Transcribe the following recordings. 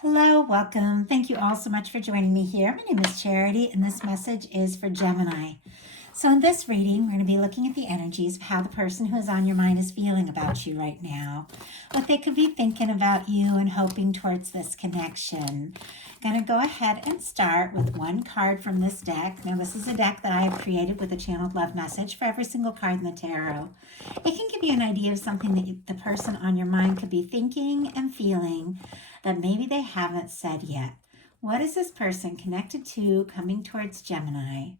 Hello, welcome. Thank you all so much for joining me here. My name is Charity, and this message is for Gemini. So in this reading, we're going to be looking at the energies of how the person who is on your mind is feeling about you right now, what they could be thinking about you and hoping towards this connection. I'm going to go ahead and start with one card from this deck. Now, this is a deck that I have created with a channeled love message for every single card in the tarot. It can give you an idea of something that the person on your mind could be thinking and feeling that maybe they haven't said yet. What is this person connected to coming towards Gemini?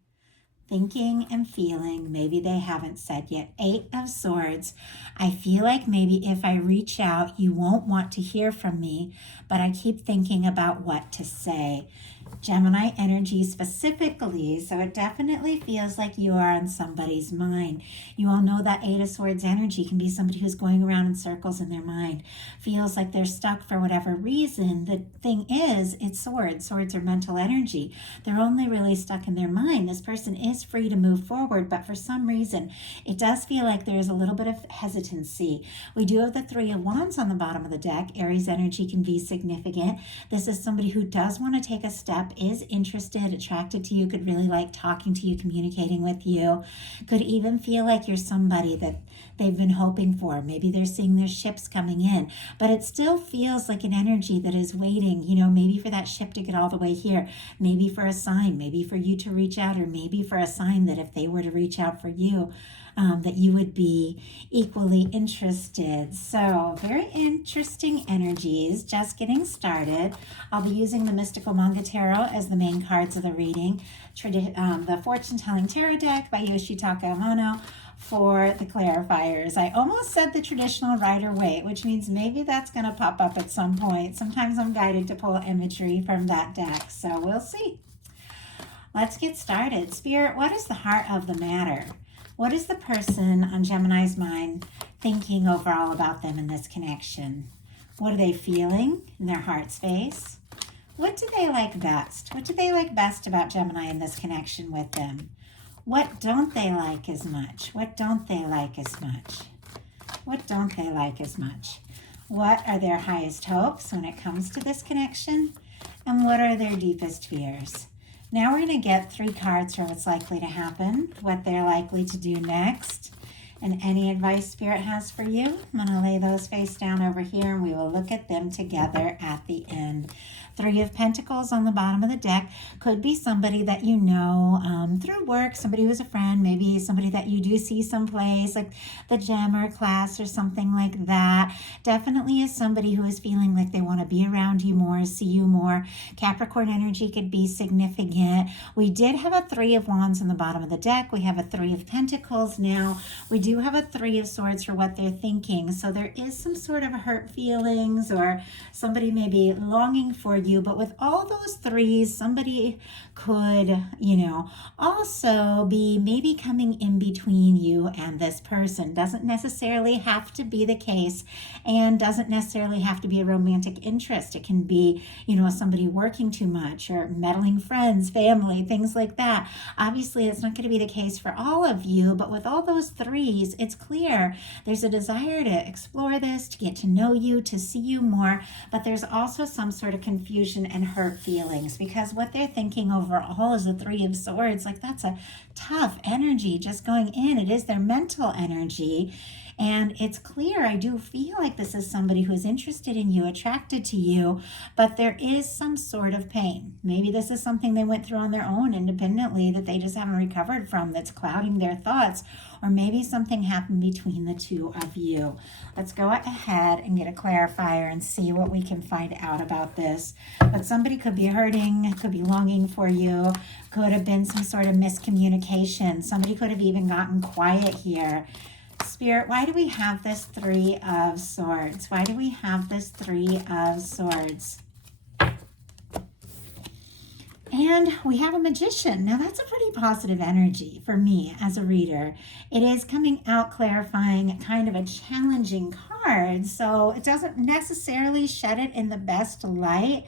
Thinking and feeling, maybe they haven't said yet. 8 of Swords. I feel like maybe if I reach out, you won't want to hear from me, but I keep thinking about what to say. Gemini energy specifically, so it definitely feels like you are on somebody's mind. You all know that 8 of Swords energy can be somebody who's going around in circles in their mind, feels like they're stuck for whatever reason. The thing is, it's swords. Swords are mental energy. They're only really stuck in their mind. This person is free to move forward, but for some reason, it does feel like there's a little bit of hesitancy. We do have the 3 of Wands on the bottom of the deck. Aries energy can be significant. This is somebody who does want to take a step, is interested, attracted to you, could really like talking to you, communicating with you, could even feel like you're somebody that they've been hoping for. Maybe they're seeing their ships coming in, but it still feels like an energy that is waiting, maybe for that ship to get all the way here, maybe for a sign, maybe for you to reach out, or maybe for a sign that if they were to reach out for you, that you would be equally interested. So very interesting energies. Just getting started. I'll be using the Mystical Manga Tarot as the main cards of the reading. The Fortune Telling Tarot deck by Yoshitaka Amano for the clarifiers. I almost said the traditional Rider-Waite, which means maybe that's going to pop up at some point. Sometimes I'm guided to pull imagery from that deck, so we'll see. Let's get started. Spirit, what is the heart of the matter? What is the person on Gemini's mind thinking overall about them in this connection? What are they feeling in their heart space? What do they like best? What do they like best about Gemini in this connection with them? What don't they like as much? What don't they like as much? What don't they like as much? What are their highest hopes when it comes to this connection? And what are their deepest fears? Now we're going to get 3 cards for what's likely to happen, what they're likely to do next, and any advice Spirit has for you. I'm going to lay those face down over here, and we will look at them together at the end. 3 of Pentacles on the bottom of the deck could be somebody that you know through work, somebody who's a friend, maybe somebody that you do see someplace like the gym or class or something like that. Definitely is somebody who is feeling like they want to be around you more, see you more. Capricorn energy could be significant. We did have a 3 of Wands on the bottom of the deck. We have a 3 of Pentacles now. We do have a 3 of Swords for what they're thinking. So there is some sort of hurt feelings, or somebody may be longing for you. But with all those 3s, somebody could, also be maybe coming in between you and this person. Doesn't necessarily have to be the case, and doesn't necessarily have to be a romantic interest. It can be, somebody working too much, or meddling friends, family, things like that. Obviously, it's not going to be the case for all of you, but with all those 3s, it's clear there's a desire to explore this, to get to know you, to see you more, but there's also some sort of confusion and hurt feelings, because what they're thinking overall is the 3 of Swords. Like, that's a tough energy just going in. It is their mental energy. And it's clear, I do feel like this is somebody who is interested in you, attracted to you, but there is some sort of pain. Maybe this is something they went through on their own independently that they just haven't recovered from, that's clouding their thoughts, or maybe something happened between the 2 of you. Let's go ahead and get a clarifier and see what we can find out about this. But somebody could be hurting, could be longing for you, could have been some sort of miscommunication. Somebody could have even gotten quiet here. Spirit, why do we have this 3 of Swords? Why do we have this 3 of Swords? And we have a Magician. Now that's a pretty positive energy for me as a reader. It is coming out clarifying kind of a challenging card cards. So it doesn't necessarily shed it in the best light.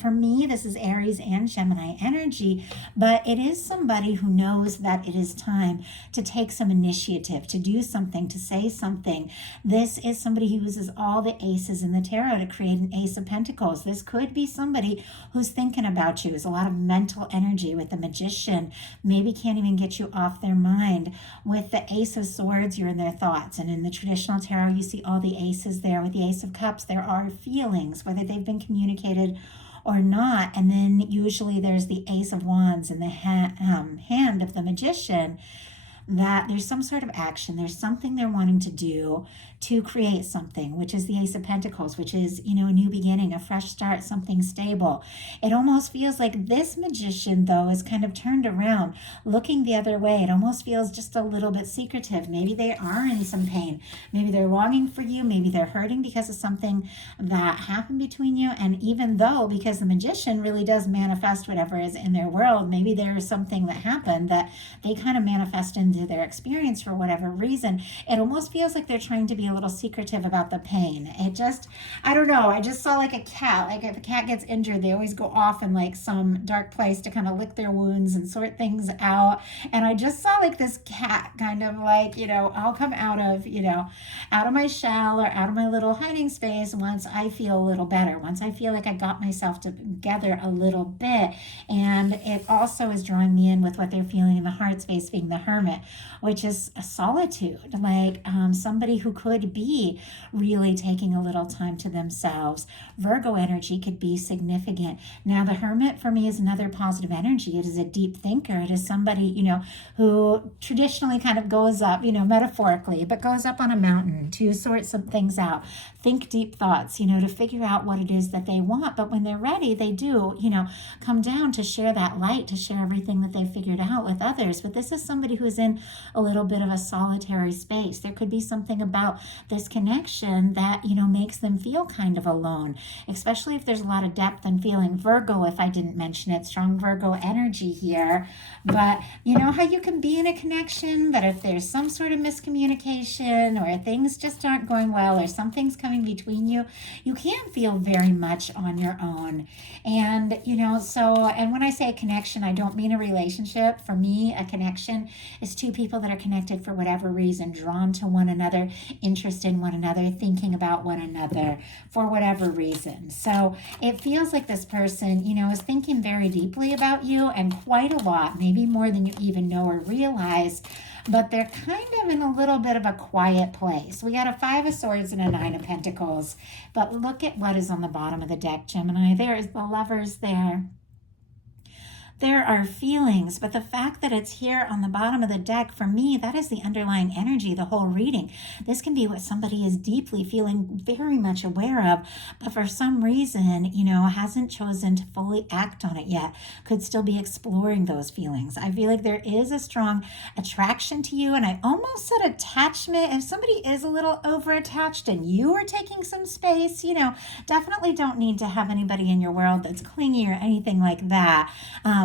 For me, this is Aries and Gemini energy, but it is somebody who knows that it is time to take some initiative, to do something, to say something. This is somebody who uses all the aces in the tarot to create an Ace of Pentacles. This could be somebody who's thinking about you. There's a lot of mental energy with the Magician. Maybe can't even get you off their mind. With the Ace of Swords, you're in their thoughts. And in the traditional tarot, you see all the aces there. With the Ace of Cups, there are feelings, whether they've been communicated or not. And then usually there's the Ace of Wands in the hand of the Magician, that there's some sort of action, there's something they're wanting to do to create something, which is the Ace of Pentacles, which is, a new beginning, a fresh start, something stable. It almost feels like this Magician, though, is kind of turned around, looking the other way. It almost feels just a little bit secretive. Maybe they are in some pain. Maybe they're longing for you. Maybe they're hurting because of something that happened between you. And even though, because the Magician really does manifest whatever is in their world, maybe there's something that happened that they kind of manifest into their experience for whatever reason. It almost feels like they're trying to be a little secretive about the pain. I don't know. I just saw like a cat. Like if a cat gets injured, they always go off in like some dark place to kind of lick their wounds and sort things out. And I just saw like this cat kind of like, I'll come out of my shell or out of my little hiding space once I feel a little better, once I feel like I got myself together a little bit. And it also is drawing me in with what they're feeling in the heart space, being the Hermit, which is a solitude, like somebody who could be really taking a little time to themselves. Virgo energy could be significant. Now, the Hermit for me is another positive energy. It is a deep thinker. It is somebody, who traditionally kind of goes up, metaphorically, but goes up on a mountain to sort some things out, think deep thoughts, to figure out what it is that they want. But when they're ready, they do, come down to share that light, to share everything that they've figured out with others. But this is somebody who is in a little bit of a solitary space. There could be something about this connection that, makes them feel kind of alone, especially if there's a lot of depth and feeling. Virgo, if I didn't mention it, strong Virgo energy here. But you know how you can be in a connection, but if there's some sort of miscommunication or things just aren't going well or something's coming between you, you can't feel very much on your own. And, and when I say a connection, I don't mean a relationship. For me, a connection is two people that are connected for whatever reason, drawn to one another, interested in one another, thinking about one another for whatever reason. So it feels like this person, is thinking very deeply about you and quite a lot, maybe more than you even know or realize, but they're kind of in a little bit of a quiet place. We got a 5 of Swords and a 9 of Pentacles, but look at what is on the bottom of the deck, Gemini. There is the Lovers there. There are feelings, but the fact that it's here on the bottom of the deck, for me, that is the underlying energy, the whole reading. This can be what somebody is deeply feeling, very much aware of, but for some reason, hasn't chosen to fully act on it yet, could still be exploring those feelings. I feel like there is a strong attraction to you, and I almost said attachment. If somebody is a little over-attached and you are taking some space, definitely don't need to have anybody in your world that's clingy or anything like that.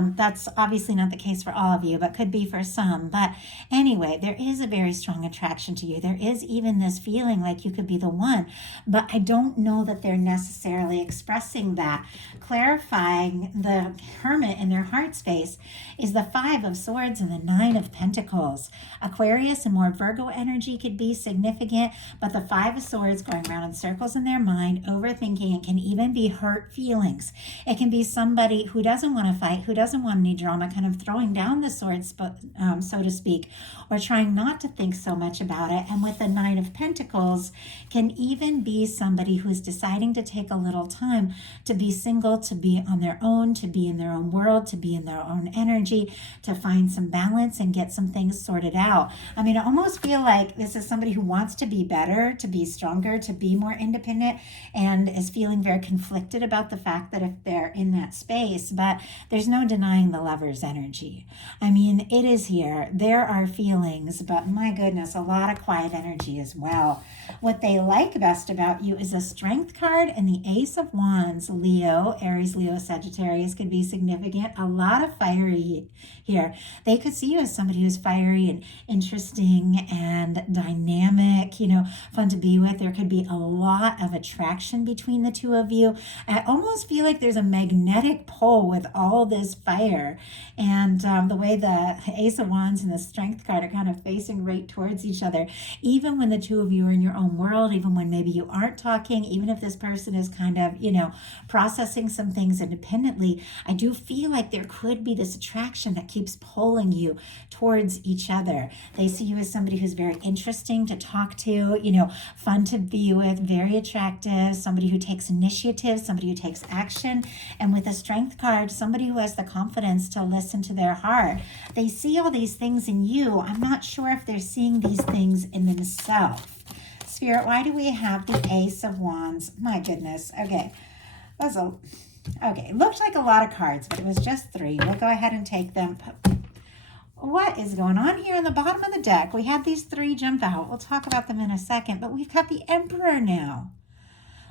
That's obviously not the case for all of you, but could be for some. But anyway, there is a very strong attraction to you. There is even this feeling like you could be the one, but I don't know that they're necessarily expressing that. Clarifying the Hermit in their heart space is the 5 of Swords and the 9 of Pentacles. Aquarius and more Virgo energy could be significant, but the 5 of Swords going around in circles in their mind, overthinking. It can even be hurt feelings. It can be somebody who doesn't want to fight, who doesn't want any drama, kind of throwing down the swords, so to speak, or trying not to think so much about it. And with the 9 of Pentacles, can even be somebody who's deciding to take a little time to be single, to be on their own, to be in their own world, to be in their own energy, to find some balance and get some things sorted out. I mean, I almost feel like this is somebody who wants to be better, to be stronger, to be more independent, and is feeling very conflicted about the fact that if they're in that space. But there's no denying denying the Lover's energy. I mean, it is here. There are feelings, but my goodness, a lot of quiet energy as well. What they like best about you is a Strength card and the Ace of Wands. Leo, Aries, Leo, Sagittarius could be significant. A lot of fiery here. They could see you as somebody who's fiery and interesting and dynamic, fun to be with. There could be a lot of attraction between the two of you. I almost feel like there's a magnetic pull with all this fire. And the way the Ace of Wands and the Strength card are kind of facing right towards each other, even when the two of you are in your own world, even when maybe you aren't talking, even if this person is kind of, processing some things independently, I do feel like there could be this attraction that keeps pulling you towards each other. They see you as somebody who's very interesting to talk to, fun to be with, very attractive, somebody who takes initiative, somebody who takes action. And with a Strength card, somebody who has the confidence to listen to their heart. They see all these things in you. I'm not sure if they're seeing these things in themselves. Spirit, why do we have the Ace of Wands? My goodness. Okay. Okay, looked like a lot of cards, but it was just 3. We'll go ahead and take them. What is going on here on the bottom of the deck? We had these 3 jump out. We'll talk about them in a second, but we've got the Emperor now.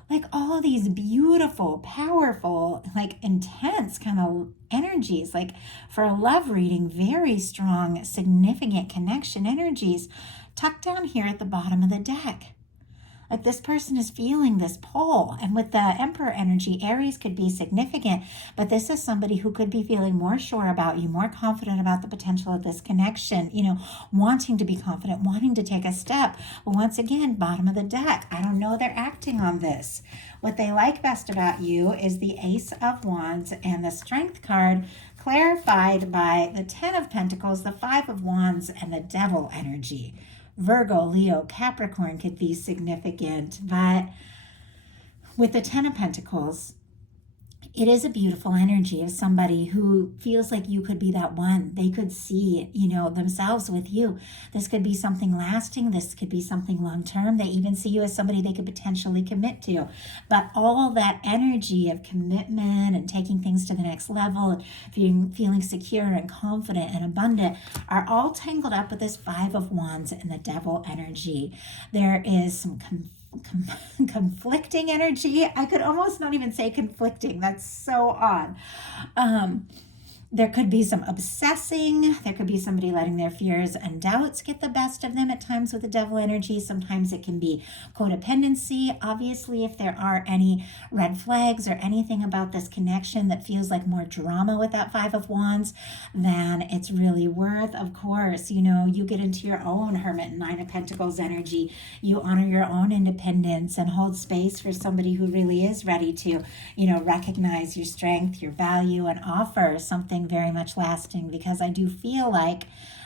Like all these beautiful, powerful, like intense kind of energies, like for a love reading, very strong, significant connection energies tucked down here at the bottom of the deck. Like this person is feeling this pull. And with the Emperor energy, Aries could be significant, but this is somebody who could be feeling more sure about you, more confident about the potential of this connection, wanting to be confident, wanting to take a step. But once again, bottom of the deck, I don't know they're acting on this. What they like best about you is the Ace of Wands and the Strength card, clarified by the 10 of Pentacles, the 5 of Wands, and the Devil energy. Virgo, Leo, Capricorn could be significant, but with the 10 of Pentacles, it is a beautiful energy of somebody who feels like you could be that one. They could see, themselves with you. This could be something lasting. This could be something long-term. They even see you as somebody they could potentially commit to. But all that energy of commitment and taking things to the next level and feeling secure and confident and abundant are all tangled up with this 5 of Wands and the Devil energy. There is some conflicting energy. I could almost not even say conflicting. That's so odd. There could be some obsessing. There could be somebody letting their fears and doubts get the best of them at times with the Devil energy. Sometimes it can be codependency. Obviously, if there are any red flags or anything about this connection that feels like more drama with that 5 of Wands than it's really worth, of course, you get into your own Hermit and 9 of Pentacles energy. You honor your own independence and hold space for somebody who really is ready to, recognize your strength, your value, and offer something very much lasting, because I do feel like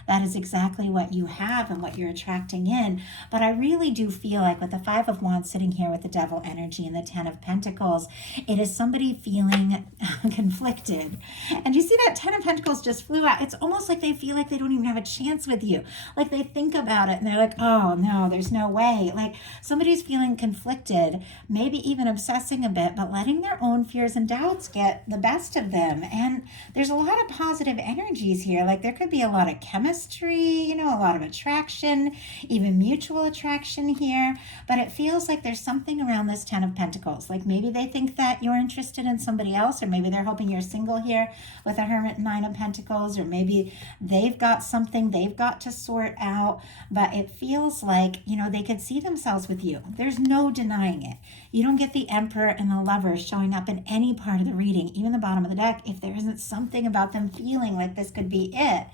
that is exactly what you have and what you're attracting in. But I really do feel like with the 5 of Wands sitting here with the Devil energy and the 10 of Pentacles, it is somebody feeling conflicted. And you see that 10 of Pentacles just flew out. It's almost like they feel like they don't even have a chance with you. Like they think about it and they're like, oh no, there's no way. Like somebody's feeling conflicted, maybe even obsessing a bit, but letting their own fears and doubts get the best of them. And there's a lot of positive energies here. Like there could be a lot of chemistry, a lot of attraction, even mutual attraction here. But it feels like there's something around this 10 of Pentacles. Like maybe they think that you're interested in somebody else, or maybe they're hoping you're single here with a Hermit and 9 of Pentacles, or maybe they've got something they've got to sort out. But it feels like, they could see themselves with you. There's no denying it. You don't get the Emperor and the Lover showing up in any part of the reading, even the bottom of the deck, if there isn't something about them feeling like this could be it.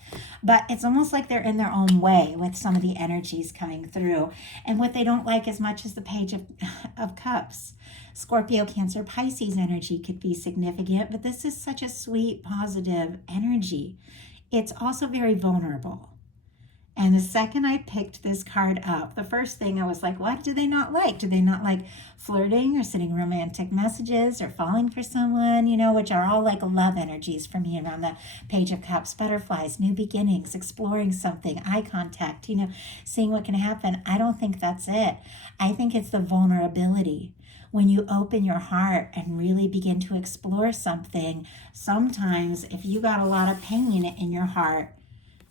But it's almost like they're in their own way with some of the energies coming through. And what they don't like as much as the Page of Cups. Scorpio, Cancer, Pisces energy could be significant, but this is such a sweet, positive energy. It's also very vulnerable. And the second I picked this card up, the first thing I was like, what do they not like? Do they not like flirting or sending romantic messages or falling for someone, which are all like love energies for me around the Page of Cups, butterflies, new beginnings, exploring something, eye contact, seeing what can happen. I don't think that's it. I think it's the vulnerability. when you open your heart and really begin to explore something, sometimes if you got a lot of pain in your heart,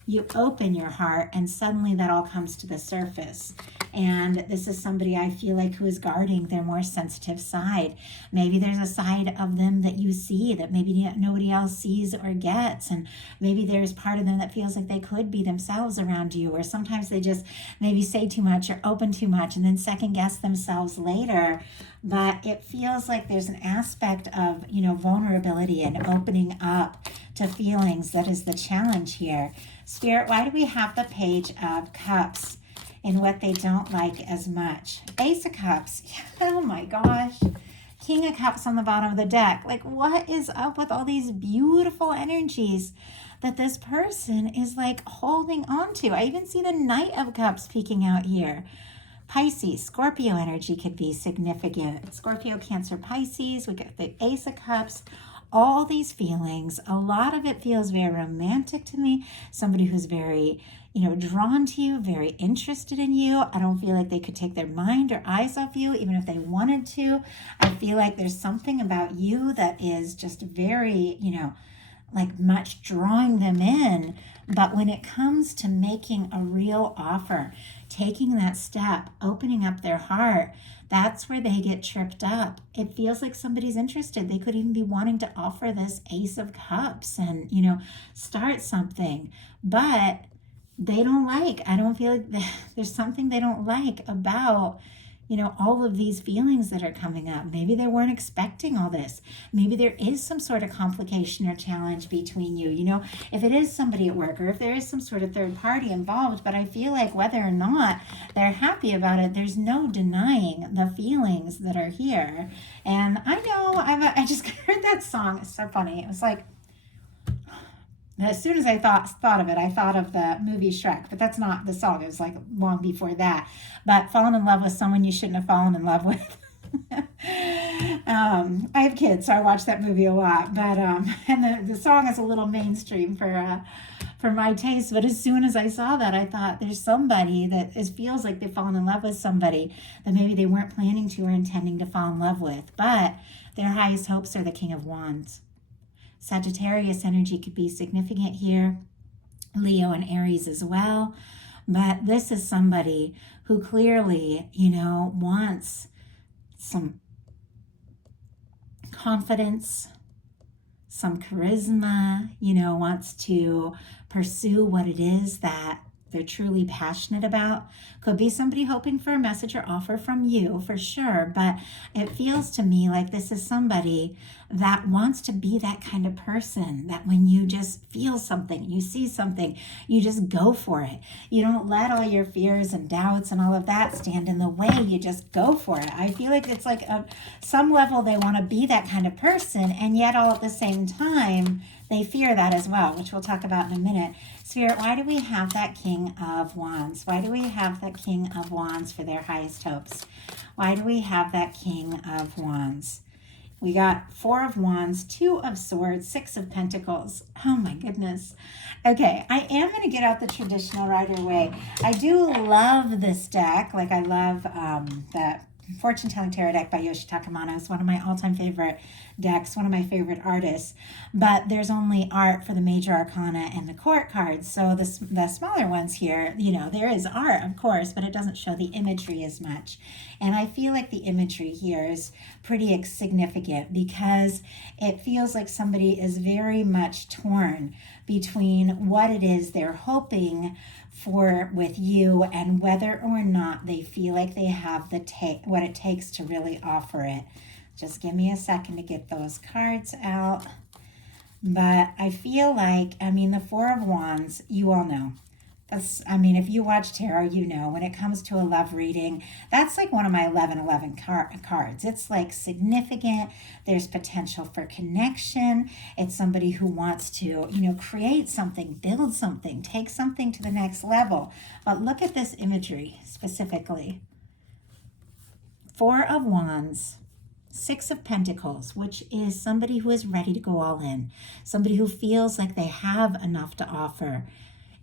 you open your heart and suddenly that all comes to the surface. And this is somebody I feel like who is guarding their more sensitive side. Maybe there's a side of them that you see that maybe nobody else sees or gets. And maybe there's part of them that feels like they could be themselves around you. Or sometimes they just maybe say too much or open too much and then second guess themselves later. But it feels like there's an aspect of, vulnerability and opening up to feelings that is the challenge here. Spirit, why do we have the Page of Cups in what they don't like as much? Ace of Cups. Oh my gosh. King of Cups on the bottom of the deck. Like, what is up with all these beautiful energies that this person is like holding on to? I even see the Knight of Cups peeking out here. Pisces, Scorpio energy could be significant. Scorpio, Cancer, Pisces. We got the Ace of Cups. All these feelings, a lot of it feels very romantic to me. Somebody who's very, drawn to you, very interested in you. I don't feel like they could take their mind or eyes off you, even if they wanted to. I feel like there's something about you that is just very, like much drawing them in. But when it comes to making a real offer, taking that step, opening up their heart, that's where they get tripped up. It feels like somebody's interested. They could even be wanting to offer this Ace of Cups and, start something. But they don't I don't feel like there's something they don't like about, all of these feelings that are coming up. Maybe they weren't expecting all this. Maybe there is some sort of complication or challenge between you, if it is somebody at work or if there is some sort of third party involved. But I feel like whether or not they're happy about it, there's no denying the feelings that are here. And I know I just heard that song. It's so funny. It was like, as soon as I thought of it, I thought of the movie Shrek, but that's not the song. It was like long before that. But falling in love with someone you shouldn't have fallen in love with. I have kids, so I watch that movie a lot. But and the song is a little mainstream for my taste. But as soon as I saw that, I thought there's somebody that feels like they've fallen in love with somebody that maybe they weren't planning to or intending to fall in love with. But their highest hopes are the King of Wands. Sagittarius energy could be significant here. Leo and Aries as well. But this is somebody who clearly, wants some confidence, some charisma, wants to pursue what it is that they're truly passionate about. Could be somebody hoping for a message or offer from you for sure, but it feels to me like this is somebody that wants to be that kind of person that when you just feel something, you see something, you just go for it. You don't let all your fears and doubts and all of that stand in the way. You just go for it. I feel like it's like some level they want to be that kind of person, and yet all at the same time they fear that as well, which we'll talk about in a minute. Spirit, why do we have that King of Wands? Why do we have that King of Wands for their highest hopes? Why do we have that King of Wands? We got 4 of Wands, 2 of Swords, 6 of Pentacles. Oh my goodness. Okay, I am going to get out the traditional Rider-Waite. I do love this deck. Like I love the Fortune Telling Tarot deck by Yoshi Takamano. It's one of my all-time favorite decks, one of my favorite artists. But there's only art for the major arcana and the court cards. So the smaller ones here, there is art, of course, but it doesn't show the imagery as much. And I feel like the imagery here is pretty significant because it feels like somebody is very much torn between what it is they're hoping for with you and whether or not they feel like they have what it takes to really offer it. Just give me a second to get those cards out. But I feel like, the 4 of Wands, you all know. If you watch tarot, when it comes to a love reading, that's like one of my 1111 cards. It's like significant. There's potential for connection. It's somebody who wants to, create something, build something, take something to the next level. But look at this imagery specifically. 4 of Wands, 6 of Pentacles, which is somebody who is ready to go all in. Somebody who feels like they have enough to offer.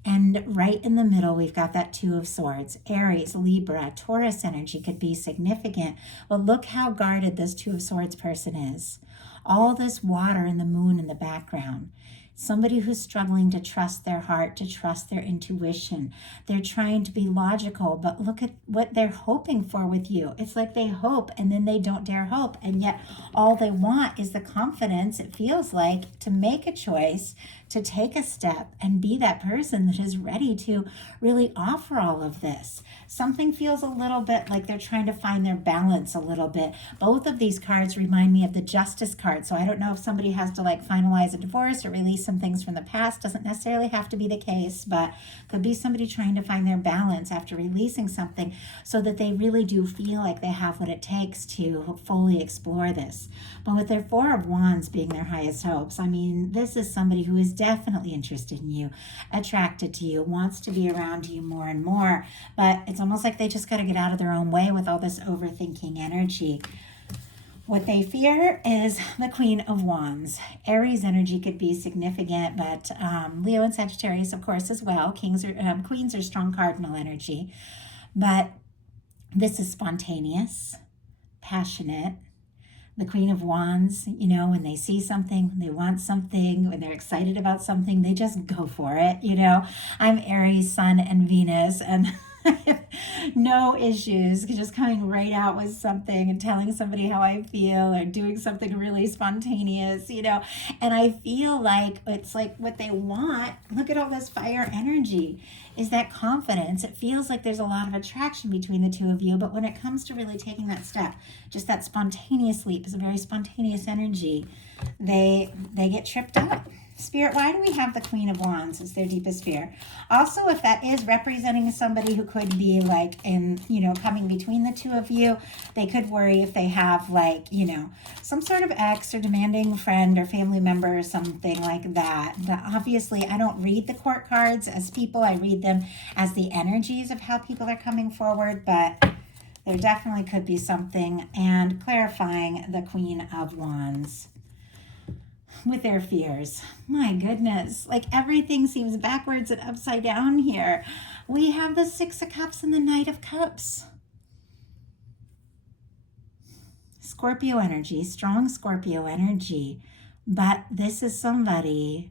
And right in the middle, we've got that Two of Swords. Aries, Libra, Taurus energy could be significant. But look how guarded this Two of Swords person is. All this water and the moon in the background. Somebody who's struggling to trust their heart, to trust their intuition. They're trying to be logical, but look at what they're hoping for with you. It's like they hope and then they don't dare hope. And yet all they want is the confidence, it feels like, to make a choice, to take a step and be that person that is ready to really offer all of this. Something feels a little bit like they're trying to find their balance a little bit. Both of these cards remind me of the Justice card. So I don't know if somebody has to like finalize a divorce or release some things from the past. Doesn't necessarily have to be the case, but could be somebody trying to find their balance after releasing something so that they really do feel like they have what it takes to fully explore this. But with their Four of Wands being their highest hopes, I mean, this is somebody who is definitely interested in you, attracted to you, wants to be around you more and more, but it's almost like they just got to get out of their own way with all this overthinking energy. What they fear is the Queen of Wands. Aries energy could be significant, but Leo and Sagittarius, of course, as well. Queens are strong cardinal energy, but this is spontaneous, passionate. The Queen of Wands, you know, when they see something, when they want something, when they're excited about something, they just go for it, you know. I'm Aries, Sun, and Venus, and I have no issues just coming right out with something and telling somebody how I feel or doing something really spontaneous, you know. And I feel like it's like what they want. Look at all this fire energy. Is that confidence? It feels like there's a lot of attraction between the two of you, but when it comes to really taking that step, just that spontaneous leap is a very spontaneous energy. They get tripped up. Spirit, why do we have the Queen of Wands as their deepest fear? Also, if that is representing somebody who could be like in, you know, coming between the two of you, they could worry if they have like, you know, some sort of ex or demanding friend or family member or something like that. But obviously, I don't read the court cards as people. I read them as the energies of how people are coming forward, but there definitely could be something. And clarifying the Queen of Wands with their fears. My goodness, like everything seems backwards and upside down here. We have the Six of Cups and the Knight of Cups. Scorpio energy, strong Scorpio energy, but this is somebody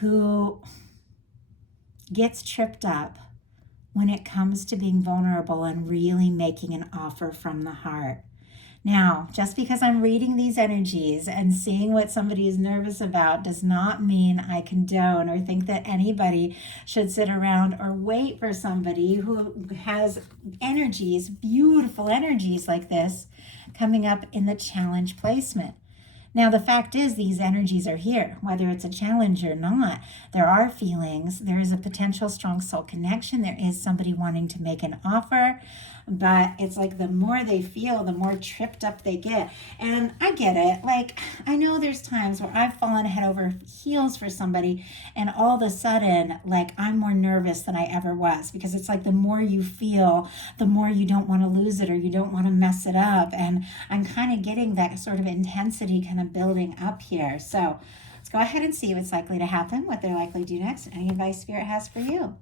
who gets tripped up when it comes to being vulnerable and really making an offer from the heart. Now, just because I'm reading these energies and seeing what somebody is nervous about does not mean I condone or think that anybody should sit around or wait for somebody who has energies, beautiful energies like this, coming up in the challenge placement. Now, the fact is these energies are here, whether it's a challenge or not. There are feelings. There is a potential strong soul connection. There is somebody wanting to make an offer. But it's like the more they feel, the more tripped up they get. And I get it. Like, I know there's times where I've fallen head over heels for somebody and all of a sudden, like, I'm more nervous than I ever was, because it's like the more you feel, the more you don't want to lose it or you don't want to mess it up. And I'm kind of getting that sort of intensity kind of building up here. So let's go ahead and see what's likely to happen, what they're likely to do next, any advice Spirit has for you.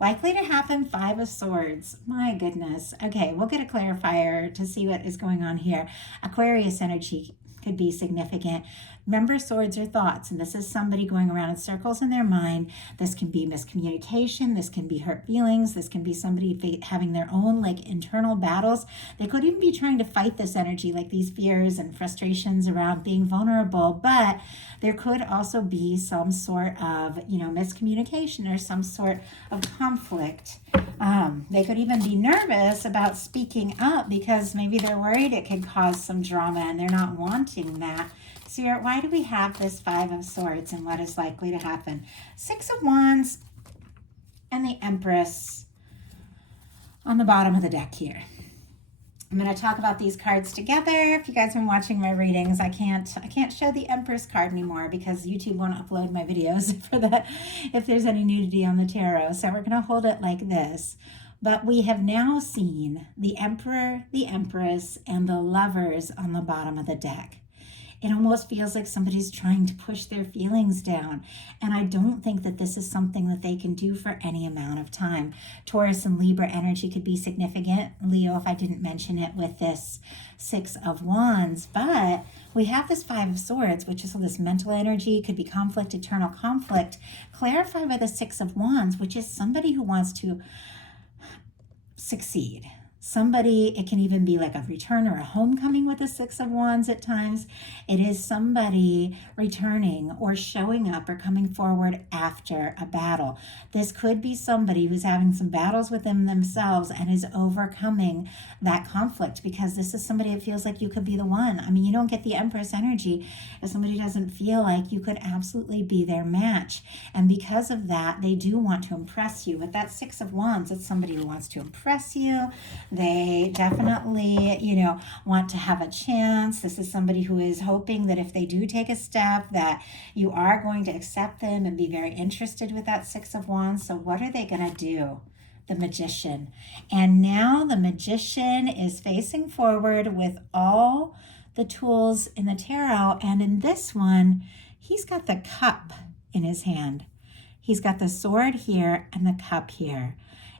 Likely to happen, Five of Swords. My goodness. Okay, we'll get a clarifier to see what is going on here. Aquarius energy could be significant. Remember, swords are thoughts, and this is somebody going around in circles in their mind. This can be miscommunication. This can be hurt feelings. This can be somebody having their own like internal battles. They could even be trying to fight this energy, like these fears and frustrations around being vulnerable. But there could also be some sort of, you know, miscommunication or some sort of conflict. They could even be nervous about speaking up because maybe they're worried it could cause some drama and they're not wanting that. Spirit, why do we have this Five of Swords and what is likely to happen? Six of Wands and the Empress on the bottom of the deck here. I'm going to talk about these cards together. If you guys have been watching my readings, I can't show the Empress card anymore because YouTube won't upload my videos for that if there's any nudity on the tarot. So we're going to hold it like this. But we have now seen the Emperor, the Empress, and the Lovers on the bottom of the deck. It almost feels like somebody's trying to push their feelings down. And I don't think that this is something that they can do for any amount of time. Taurus and Libra energy could be significant. Leo, if I didn't mention it, with this Six of Wands. But we have this Five of Swords, which is this mental energy, could be conflict, eternal conflict. Clarify by the Six of Wands, which is somebody who wants to succeed. Somebody, it can even be like a return or a homecoming with the Six of Wands at times. It is somebody returning or showing up or coming forward after a battle. This could be somebody who's having some battles within themselves and is overcoming that conflict, because this is somebody that feels like you could be the one. I mean, you don't get the Empress energy if somebody doesn't feel like you could absolutely be their match. And because of that, they do want to impress you. With that Six of Wands, it's somebody who wants to impress you. They definitely, want to have a chance. This is somebody who is hoping that if they do take a step, that you are going to accept them and be very interested with that Six of Wands. So what are they going to do? The Magician. And now the Magician is facing forward with all the tools in the tarot. And in this one, he's got the cup in his hand. He's got the sword here and the cup here.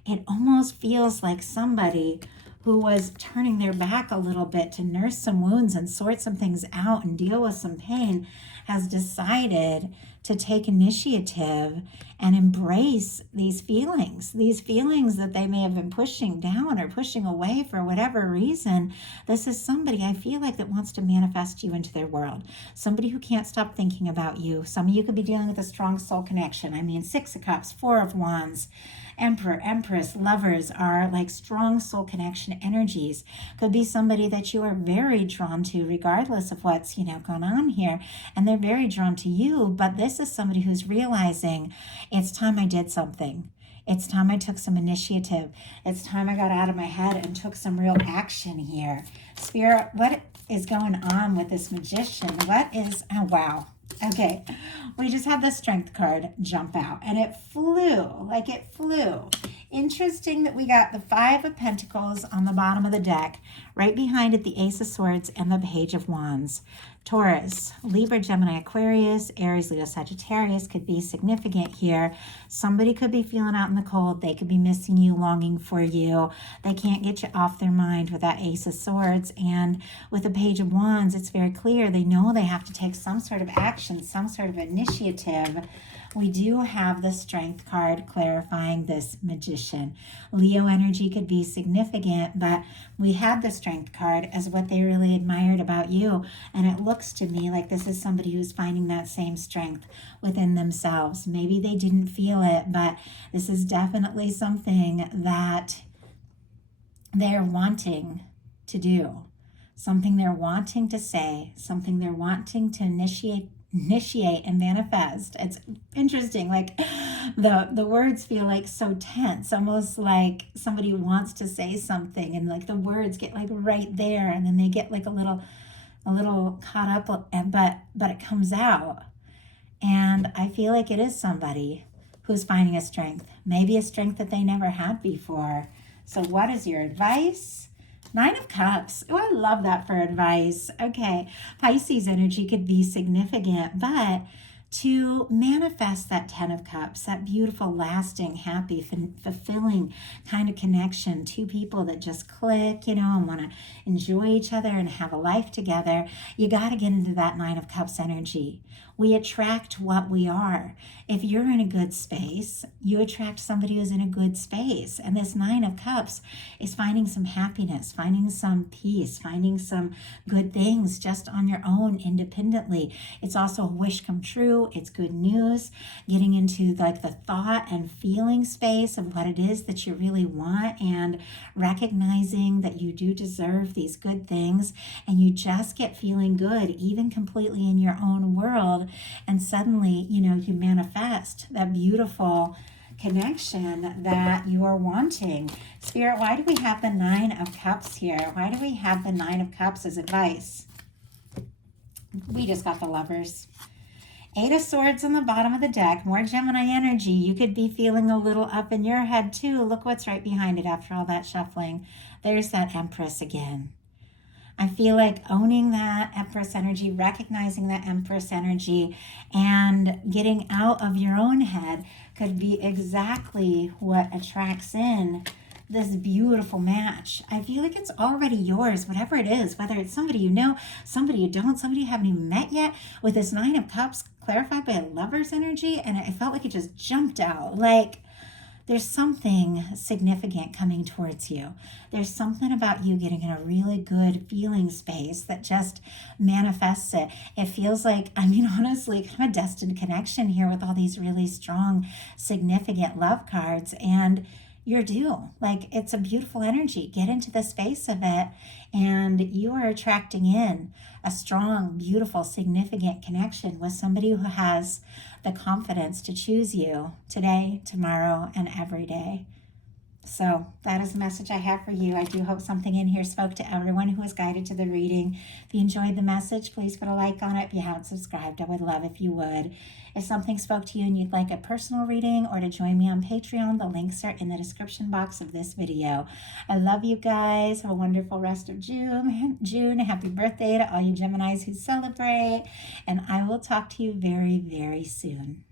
It almost feels like somebody who was turning their back a little bit to nurse some wounds and sort some things out and deal with some pain has decided to take initiative and embrace these feelings that they may have been pushing down or pushing away for whatever reason. This is somebody, I feel like, that wants to manifest you into their world. Somebody who can't stop thinking about you. Some of you could be dealing with a strong soul connection. I mean, Six of Cups, Four of Wands, Emperor, Empress, Lovers are like strong soul connection energies. Could be somebody that you are very drawn to regardless of what's, going on here. And they're very drawn to you, but this is somebody who's realizing it's time I did something. It's time I took some initiative. It's time I got out of my head and took some real action here. Spirit, what is going on with this Magician? Oh, wow. Okay, we just had the Strength card jump out, and it flew. Interesting that we got the Five of Pentacles on the bottom of the deck. Right behind it, the Ace of Swords and the Page of Wands. Taurus, Libra, Gemini, Aquarius, Aries, Leo, Sagittarius could be significant here. Somebody could be feeling out in the cold. They could be missing you, longing for you. They can't get you off their mind with that Ace of Swords. And with the Page of Wands, it's very clear. They know they have to take some sort of action, some sort of initiative. We do have the Strength card clarifying this Magician. Leo energy could be significant, but we had the Strength card as what they really admired about you. And it looks to me like this is somebody who's finding that same strength within themselves. Maybe they didn't feel it, but this is definitely something that they're wanting to do. Something they're wanting to say, something they're wanting to initiate and manifest. It's interesting, like the words feel like so tense, almost like somebody wants to say something and like the words get like right there and then they get like a little caught up, but it comes out. And I feel like it is somebody who's finding a strength, maybe a strength that they never had before. So what is your advice? Nine of Cups. Oh, I love that for advice. Okay, Pisces energy could be significant, but to manifest that 10 of Cups, that beautiful, lasting, happy, fulfilling kind of connection, two people that just click, and want to enjoy each other and have a life together, you got to get into that 9 of Cups energy. We attract what we are. If you're in a good space, you attract somebody who's in a good space. And this 9 of Cups is finding some happiness, finding some peace, finding some good things just on your own independently. It's also a wish come true. It's good news. Getting into like the thought and feeling space of what it is that you really want and recognizing that you do deserve these good things and you just get feeling good, even completely in your own world. And suddenly, you manifest that beautiful connection that you are wanting. Spirit, why do we have the 9 of Cups here? Why do we have the 9 of Cups as advice? We just got the Lovers. 8 of Swords on the bottom of the deck. More Gemini energy. You could be feeling a little up in your head too. Look what's right behind it after all that shuffling. There's that Empress again. I feel like owning that Empress energy, recognizing that Empress energy, and getting out of your own head could be exactly what attracts in this beautiful match. I feel like it's already yours, whatever it is, whether it's somebody you know, somebody you don't, somebody you haven't even met yet, with this Nine of Cups clarified by a Lover's energy, and it felt like it just jumped out. Like, there's something significant coming towards you. There's something about you getting in a really good feeling space that just manifests it. It feels like, I mean, honestly, kind of a destined connection here with all these really strong, significant love cards. And you're due. Like, it's a beautiful energy. Get into the space of it, and you are attracting in a strong, beautiful, significant connection with somebody who has the confidence to choose you today, tomorrow, and every day. So that is the message I have for you. I do hope something in here spoke to everyone who was guided to the reading. If you enjoyed the message, please put a like on it. If you haven't subscribed, I would love if you would. If something spoke to you and you'd like a personal reading or to join me on Patreon, the links are in the description box of this video. I love you guys. Have a wonderful rest of June. Happy birthday to all you Geminis who celebrate. And I will talk to you very, very soon.